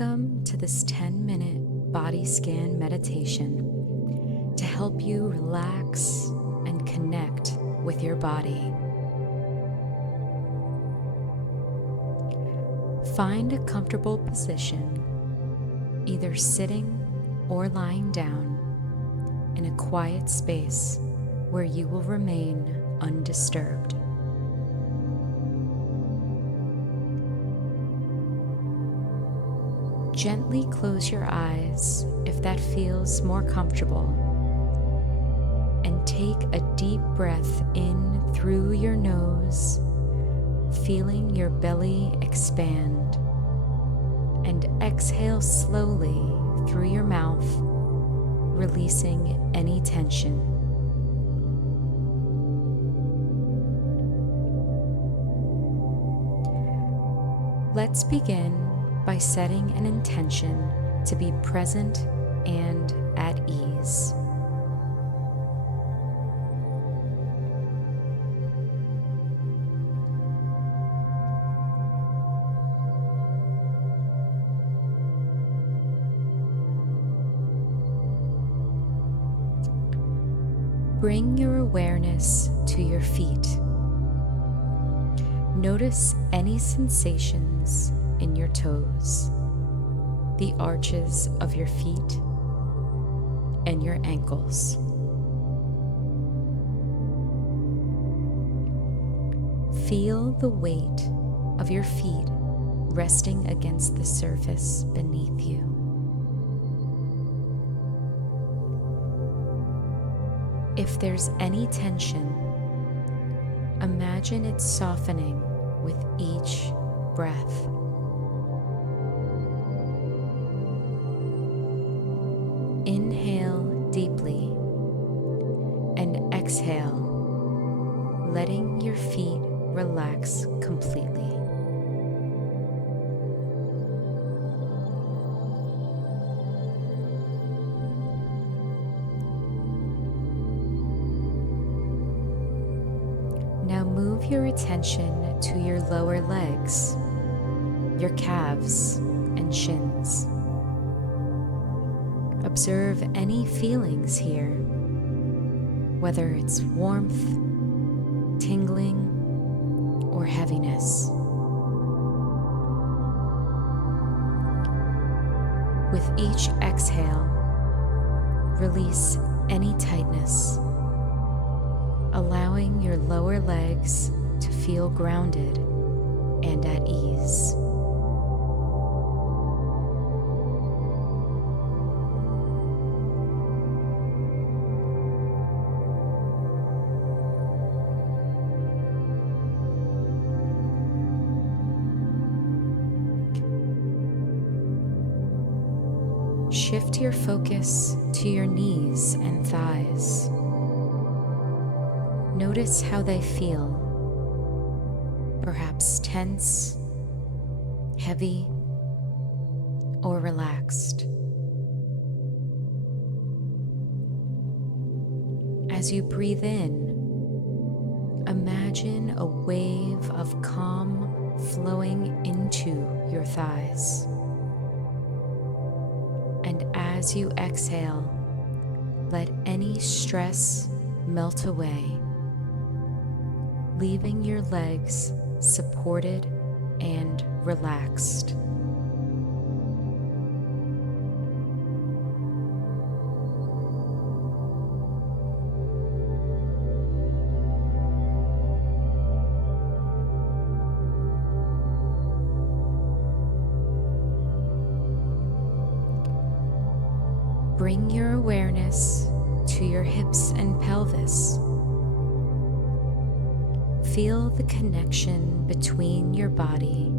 Welcome to this 10-minute body scan meditation to help you relax and connect with your body. Find a comfortable position, either sitting or lying down, in a quiet space where you will remain undisturbed. Gently close your eyes if that feels more comfortable, and take a deep breath in through your nose, feeling your belly expand, and exhale slowly through your mouth, releasing any tension. Let's begin by setting an intention to be present and at ease. Bring your awareness to your feet. Notice any sensations in your toes, the arches of your feet, and your ankles. Feel the weight of your feet resting against the surface beneath you. If there's any tension, imagine it softening with each breath. Inhale deeply and exhale, letting your feet relax completely. Now move your attention to your lower legs, your calves and shins. Observe any feelings here, whether it's warmth, tingling, or heaviness. With each exhale, release any tightness, allowing your lower legs to feel grounded and at ease. Shift your focus to your knees and thighs. Notice how they feel, perhaps tense, heavy, or relaxed. As you breathe in, imagine a wave of calm flowing into your thighs. And as you exhale, let any stress melt away, leaving your legs supported and relaxed. Bring your awareness to your hips and pelvis. Feel the connection between your body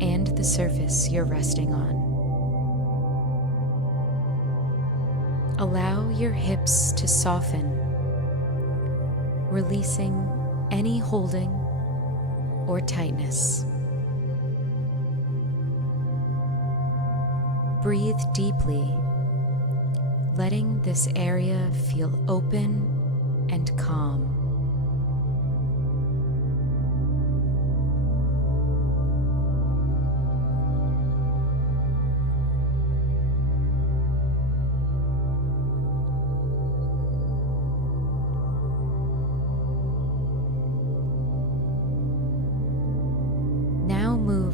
and the surface you're resting on. Allow your hips to soften, releasing any holding or tightness. Breathe deeply, letting this area feel open and calm.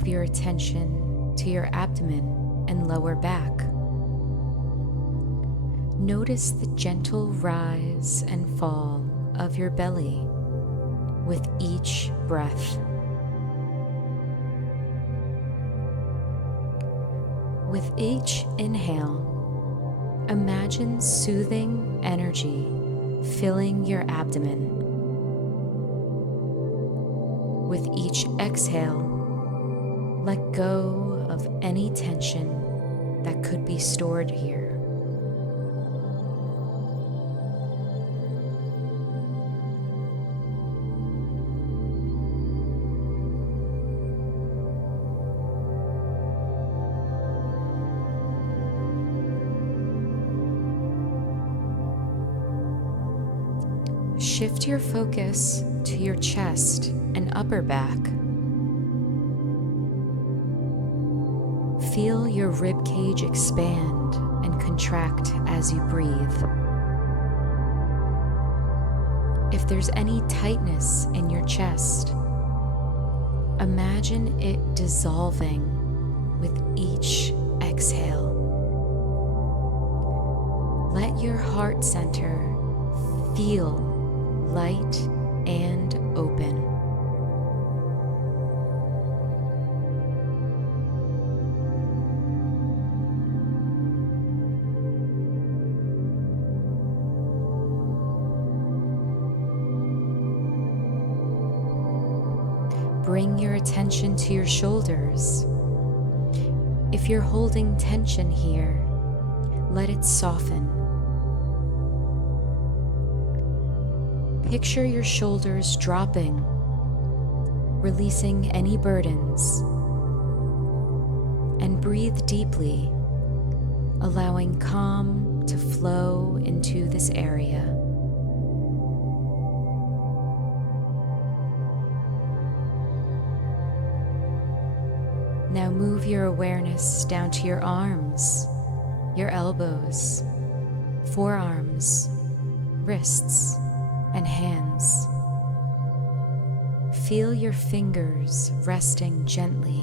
move your attention to your abdomen and lower back. Notice the gentle rise and fall of your belly with each breath. With each inhale, imagine soothing energy filling your abdomen. With each exhale, let go of any tension that could be stored here. Shift your focus to your chest and upper back. Feel your rib cage expand and contract as you breathe. If there's any tightness in your chest, imagine it dissolving with each exhale. Let your heart center feel light and open. Bring your attention to your shoulders. If you're holding tension here, let it soften. Picture your shoulders dropping, releasing any burdens, and breathe deeply, allowing calm to flow into this area. Now move your awareness down to your arms, your elbows, forearms, wrists, and hands. Feel your fingers resting gently.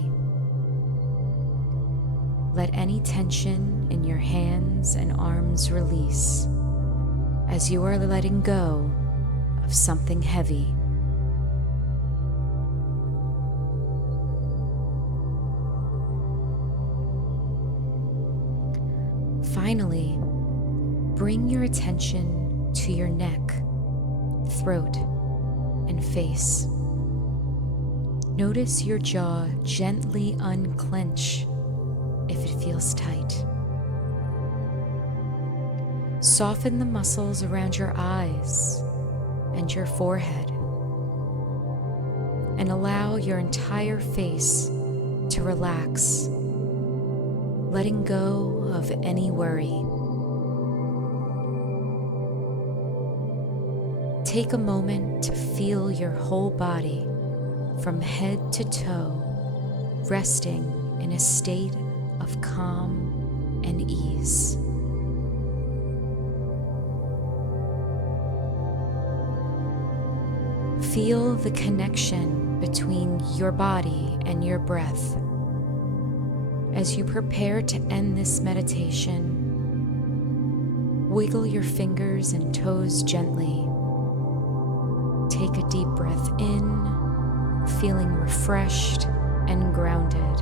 Let any tension in your hands and arms release as you are letting go of something heavy. Finally, bring your attention to your neck, throat, and face. Notice your jaw gently unclench if it feels tight. Soften the muscles around your eyes and your forehead, and allow your entire face to relax, letting go of any worry. Take a moment to feel your whole body from head to toe, resting in a state of calm and ease. Feel the connection between your body and your breath. As you prepare to end this meditation, wiggle your fingers and toes gently. Take a deep breath in, feeling refreshed and grounded,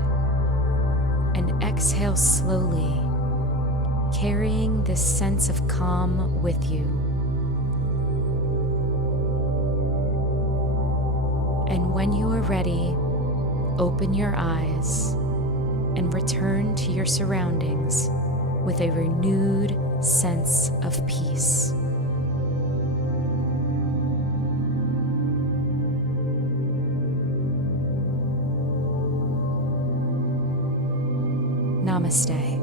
and exhale slowly, carrying this sense of calm with you. And when you are ready, open your eyes and return to your surroundings with a renewed sense of peace. Namaste.